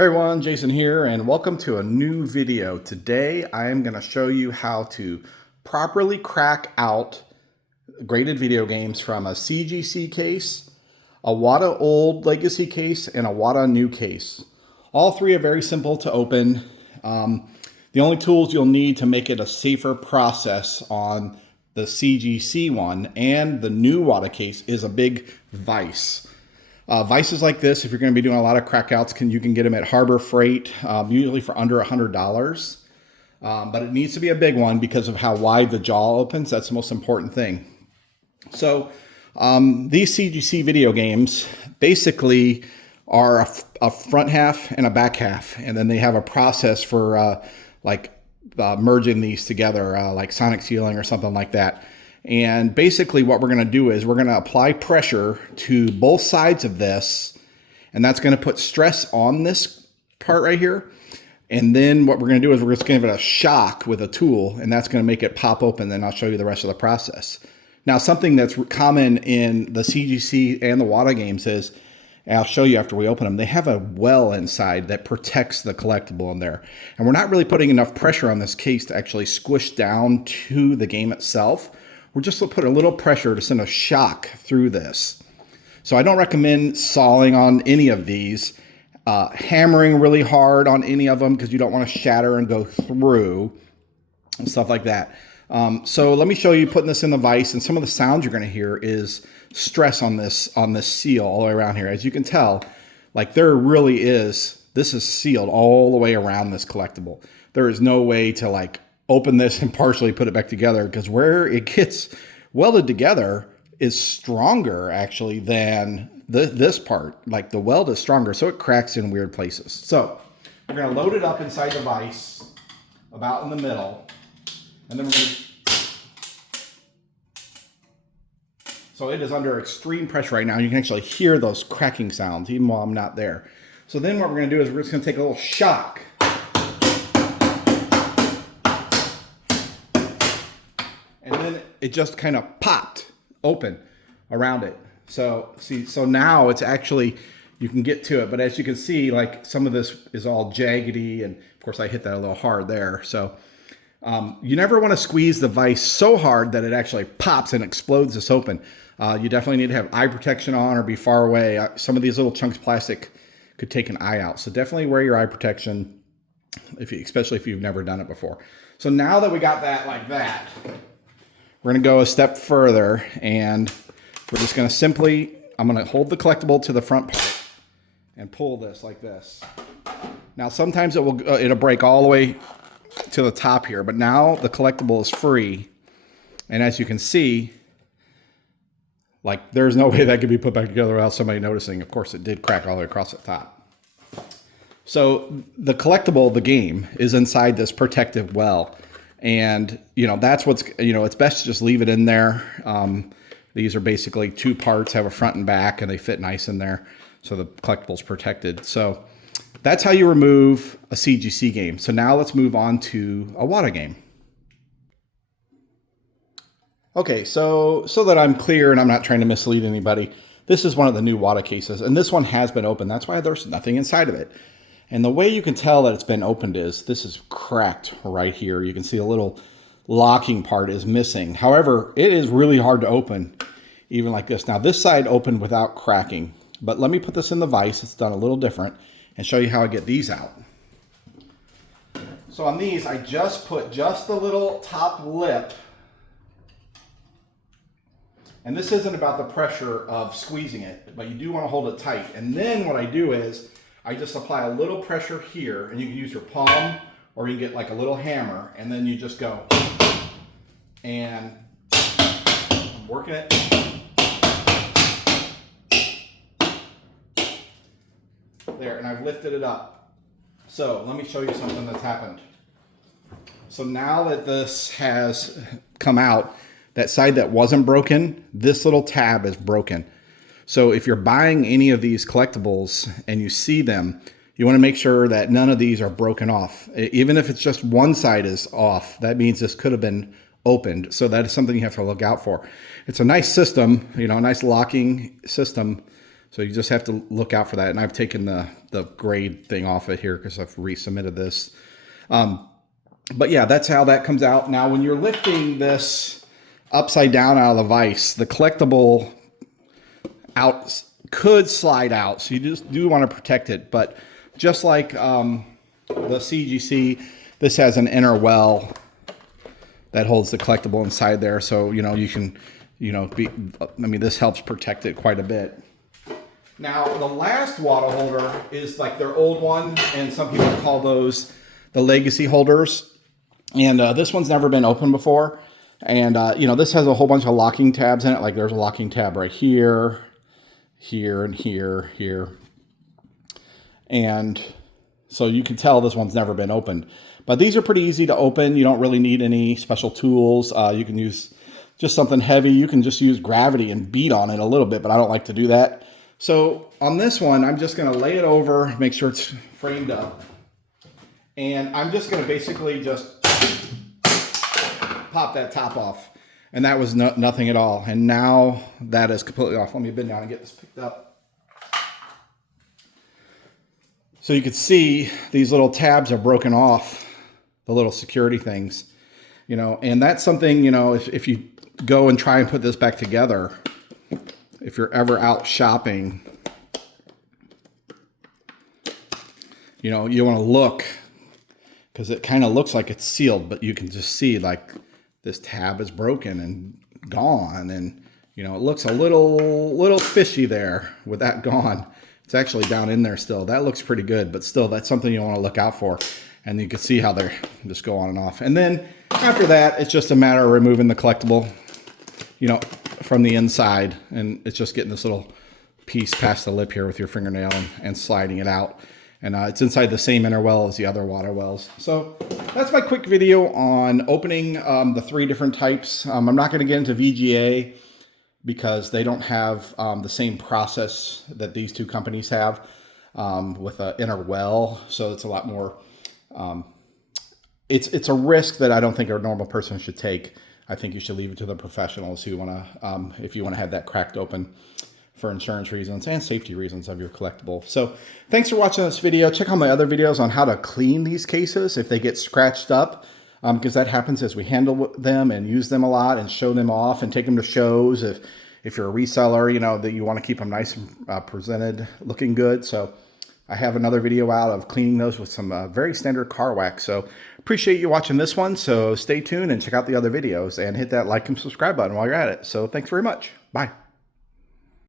Hey everyone, Jason here, and welcome to a new video. Today I am going to show you how to properly crack out graded video games from a CGC case, a Wata old legacy case, and a Wata new case. All three are very simple to open. The only tools you'll need to make it a safer process on the CGC one and the new Wata case is a big vise. Vices like this, if you're going to be doing a lot of crackouts, you can get them at Harbor Freight, usually for under $100. But it needs to be a big one because of how wide the jaw opens. That's the most important thing. So these CGC video games basically are a front half and a back half. And then they have a process for merging these together, like sonic sealing or something like that. And basically what we're going to do is we're going to apply pressure to both sides of this, and that's going to put stress on this part right here. And then what we're going to do is we're just going to give it a shock with a tool, and that's going to make it pop open. Then I'll show you the rest of the process. Now, something that's common in the CGC and the Wata games is, and I'll show you after we open them, they have a well inside that protects the collectible in there. And we're not really putting enough pressure on this case to actually squish down to the game itself. We're just going to put a little pressure to send a shock through this. So I don't recommend sawing on any of these, hammering really hard on any of them because you don't want to shatter and go through and stuff like that. So let me show you putting this in the vise, and some of the sounds you're going to hear is stress on this seal all the way around here. As you can tell, like there really is, this is sealed all the way around this collectible. There is no way to like open this and partially put it back together, because where it gets welded together is stronger actually than this part. Like the weld is stronger, so it cracks in weird places. So we're going to load it up inside the vise about in the middle, and then we're going to, so it is under extreme pressure right now. You can actually hear those cracking sounds even while I'm not there. So then what we're going to do is we're just going to take a little shock. And then it just kind of popped open around it. So see, so now it's actually, you can get to it. But as you can see, like some of this is all jaggedy. And of course I hit that a little hard there. So you never want to squeeze the vise so hard that it actually pops and explodes this open. You definitely need to have eye protection on or be far away. Some of these little chunks of plastic could take an eye out. So definitely wear your eye protection, especially if you've never done it before. So now that we got that like that, we're going to go a step further, and we're just going to simply, I'm going to hold the collectible to the front part and pull this like this. Now, sometimes it'll break all the way to the top here, but now the collectible is free. And as you can see, like there's no way that could be put back together without somebody noticing. Of course, it did crack all the way across the top. So the collectible, the game, is inside this protective well. And, that's what's, it's best to just leave it in there. These are basically two parts, have a front and back, and they fit nice in there. So the collectible's protected. So that's how you remove a CGC game. So now let's move on to a Wata game. Okay, so that I'm clear and I'm not trying to mislead anybody, this is one of the new Wata cases, and this one has been opened. That's why there's nothing inside of it. And the way you can tell that it's been opened is this is cracked right here. You can see a little locking part is missing. However, it is really hard to open, even like this. Now, this side opened without cracking, but let me put this in the vise. It's done a little different, and show you how I get these out. So on these, I just put just the little top lip. And this isn't about the pressure of squeezing it, but you do want to hold it tight. And then what I do is I just apply a little pressure here, and you can use your palm or you can get like a little hammer, and then you just go. And I'm working it. There, and I've lifted it up. So let me show you something that's happened. So now that this has come out, that side that wasn't broken, this little tab is broken. So if you're buying any of these collectibles and you see them, you want to make sure that none of these are broken off. Even if it's just one side is off, that means this could have been opened. So that is something you have to look out for. It's a nice system, a nice locking system. So you just have to look out for that. And I've taken the the grade thing off it here because I've resubmitted this. But yeah, that's how that comes out. Now, when you're lifting this upside down out of the vise, the collectible out could slide out. So you just do want to protect it. But just like the CGC, this has an inner well that holds the collectible inside there. So, you know, you can, you know, this helps protect it quite a bit. Now, the last Wata holder is like their old one, and some people call those the legacy holders. And this one's never been opened before. And, you know, this has a whole bunch of locking tabs in it. Like there's a locking tab right here, here, and here, here. And so you can tell this one's never been opened. But these are pretty easy to open. You don't really need any special tools. You can use just something heavy. You can just use gravity and beat on it a little bit, but I don't like to do that. So on this one, I'm just going to lay it over, make sure it's framed up. And I'm just going to basically just pop that top off. And that was nothing at all. And now that is completely off. Let me bend down and get this picked up. So you can see these little tabs are broken off, the little security things, you know, and that's something, you know, if you go and try and put this back together, if you're ever out shopping, you know, you want to look, because it kind of looks like it's sealed, but you can just see like this tab is broken and gone. And, you know, it looks a little fishy there with that gone. It's actually down in there still. That looks pretty good, but still that's something you want to look out for. And you can see how they're just go on and off. And then after that, it's just a matter of removing the collectible, you know, from the inside. And it's just getting this little piece past the lip here with your fingernail and sliding it out. And it's inside the same inner well as the other Wata wells. So that's my quick video on opening the 3 different types. I'm not going to get into VGA because they don't have the same process that these 2 companies have with an inner well. So it's a lot more, it's a risk that I don't think a normal person should take. I think you should leave it to the professionals who want to, if you want to have that cracked open for insurance reasons and safety reasons of your collectible. So thanks for watching this video. Check out my other videos on how to clean these cases if they get scratched up, because that happens as we handle them and use them a lot and show them off and take them to shows. If you're a reseller, you know, that you want to keep them nice and presented, looking good. So I have another video out of cleaning those with some very standard car wax. So appreciate you watching this one. So stay tuned and check out the other videos and hit that like and subscribe button while you're at it. So thanks very much. Bye.